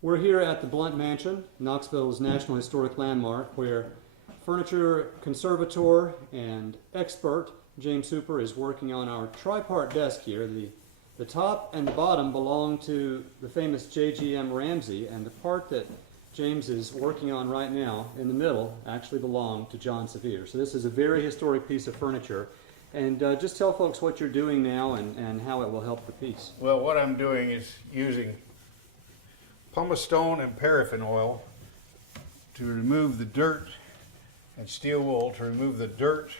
We're here at the Blount Mansion, Knoxville's National Historic Landmark, where furniture conservator and expert James Hooper is working on our tri-part desk here. The top and the bottom belong to the famous J.G.M. Ramsey, and the part that James is working on right now in the middle actually belonged to John Sevier. So this is a very historic piece of furniture. And just tell folks what you're doing now and how it will help the piece. Well, what I'm doing is using pumice stone and paraffin oil to remove the dirt, and steel wool to remove the dirt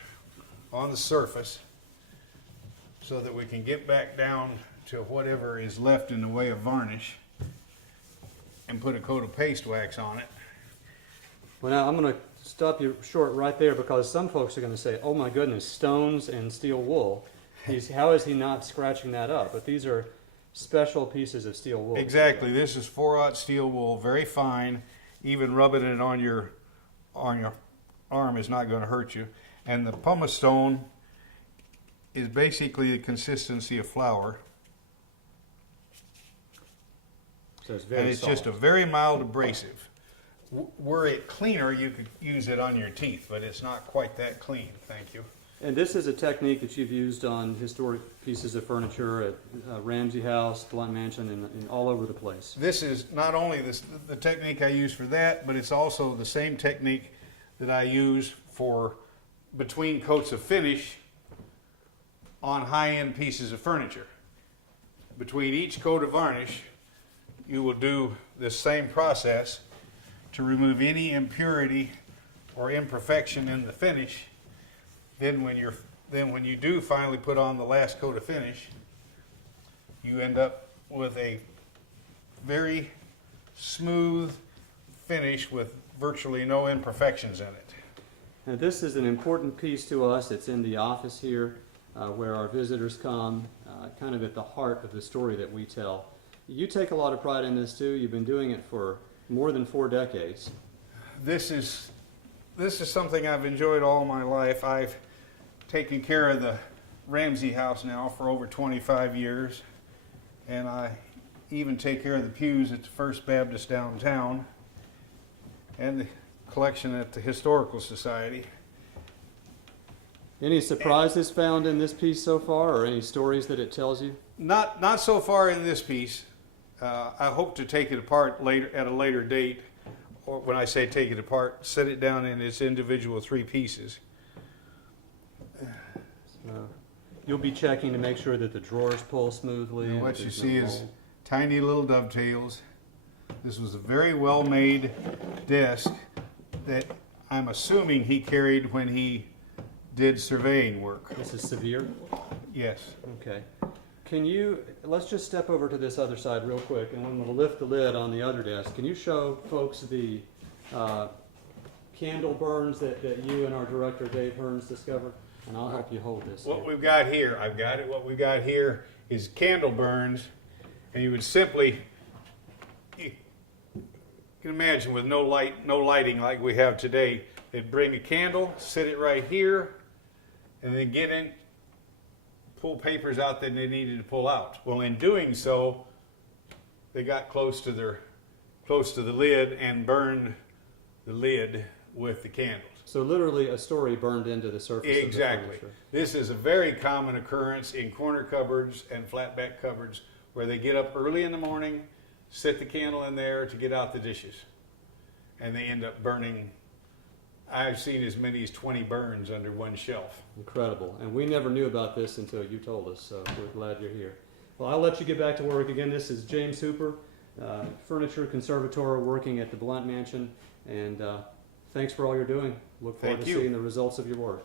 on the surface so that we can get back down to whatever is left in the way of varnish and put a coat of paste wax on it. Well, now I'm going to stop you short right there because some folks are going to say, oh my goodness, stones and steel wool. How is he not scratching that up? But these are special pieces of steel wool. Exactly. This is 4/0 steel wool, very fine. Even rubbing it on your arm is not going to hurt you. And the pumice stone is basically the consistency of flour. So it's very And it's soft. just a very mild abrasive. Were it cleaner, you could use it on your teeth, but it's not quite that clean. Thank you. And this is a technique that you've used on historic pieces of furniture at Ramsey House, Blount Mansion, and all over the place. This is not only the technique I use for that, but it's also the same technique that I use for between coats of finish on high-end pieces of furniture. Between each coat of varnish, you will do this same process to remove any impurity or imperfection in the finish. Then when you do finally put on the last coat of finish, you end up with a very smooth finish with virtually no imperfections in it. Now this is an important piece to us. It's in the office here where our visitors come, kind of at the heart of the story that we tell. You take a lot of pride in this too. You've been doing it for more than 4 decades. This is something I've enjoyed all my life. I've taken care of the Ramsey House now for over 25 years, and I even take care of the pews at the First Baptist downtown and the collection at the Historical Society. Any surprises found in this piece so far, or any stories that it tells you? Not so far in this piece. I hope to take it apart later at a later date, or when I say take it apart, set it down in its individual 3 pieces. You'll be checking to make sure that the drawers pull smoothly. And and what that you there's see no is mold. tiny little dovetails. This was a very well-made desk that I'm assuming he carried when he did surveying work. This is Sevier? Yes. Okay. Let's just step over to this other side real quick, and I'm going to lift the lid on the other desk. Can you show folks the candle burns that you and our director, Dave Hearns, discovered? And I'll help you hold this. What we've got here, I've got it. What we've got here is candle burns, and you would simply, you can imagine with no lighting like we have today, they'd bring a candle, sit it right here, and then get in, pull papers out that they needed to pull out. Well, in doing so, they got close to the lid and burned the lid with the candles. So literally a story burned into the surface Exactly. of the furniture. This is a very common occurrence in corner cupboards and flatback cupboards where they get up early in the morning, set the candle in there to get out the dishes, and they end up burning. I've seen as many as 20 burns under one shelf. Incredible. And we never knew about this until you told us, so we're glad you're here. Well, I'll let you get back to work again. This is James Hooper, furniture conservator working at the Blount Mansion, and thanks for all you're doing. Look forward Thank to you. seeing the results of your work.